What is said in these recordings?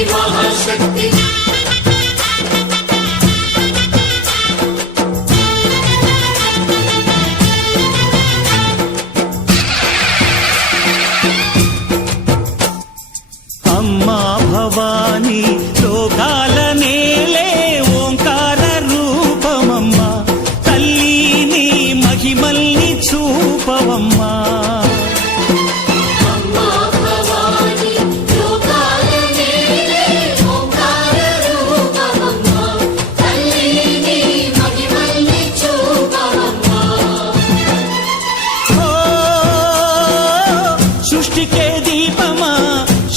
శక్తి. మహాశక్తి అమ్మా భవానీ లోకాల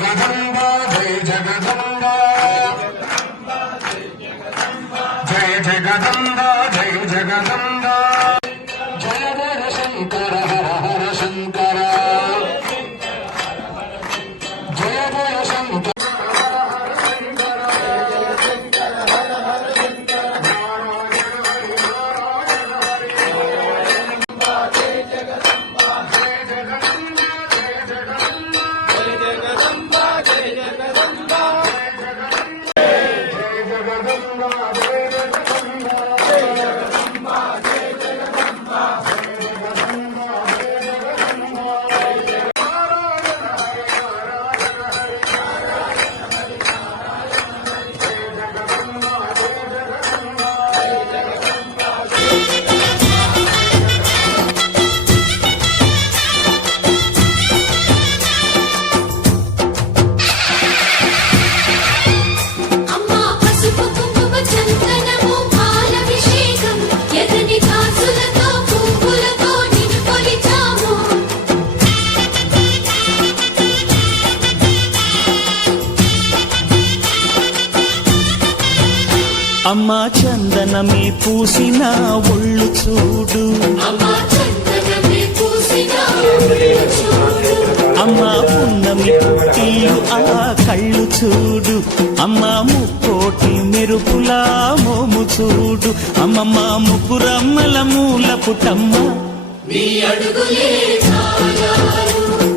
रथम् అమ్మా చందనమే పూసిన ఒళ్ళు చూడు. అమ్మా పున్నమి పుట్టిల్లు అలా కళ్ళు చూడు. అమ్మా ముక్కోటి మెరుపులా మోము చూడు. అమ్మమ్మ ముగ్గురమ్మల మూల పుట్టమ్మ. నీ అడుగులే చాలారు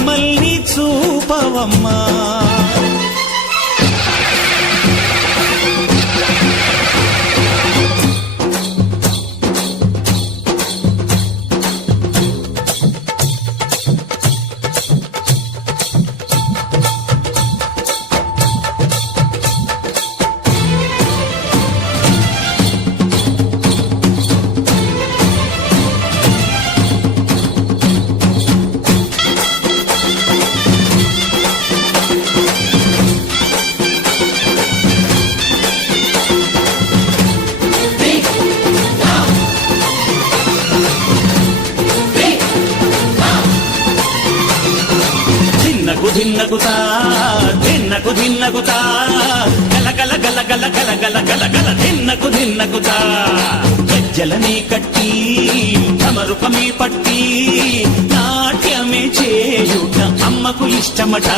మళ్ళీ చూపవమ్మా. తిన్నకుతా తిన్నకు తిన్నకుతా గలగల గలగల గలగల గలగల తిన్నకు తిన్నకుతా గజ్జలనే కట్టి తమరుపమే పట్టి. నాట్యమే చేయుట అమ్మకు ఇష్టమట.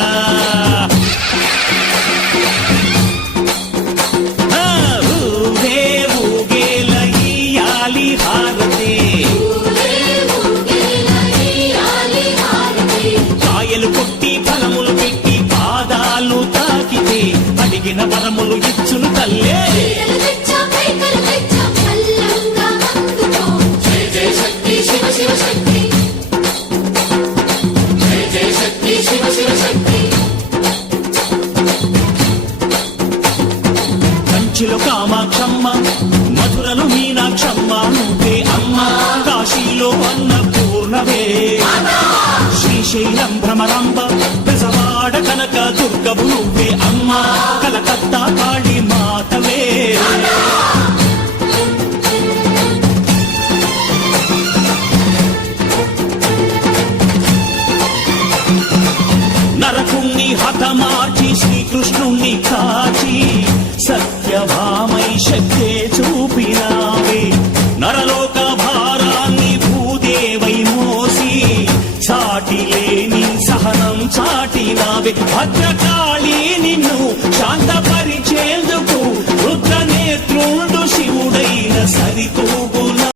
కాయలు కొట్టి కోరిన వరములు ఇచ్చును తల్లే. శక్తి శివ శక్తి. మాతవే నరకుణ్ణి హతమార్చి శ్రీకృష్ణుణ్ణి కాచి సత్యభామై శక్తే చూపినావే. నరలోక భారాన్ని భూదేవై మోసి చాటి లేని సహనం చాటినావే. భద్రకాళి నిన్ను శాంతపరిచి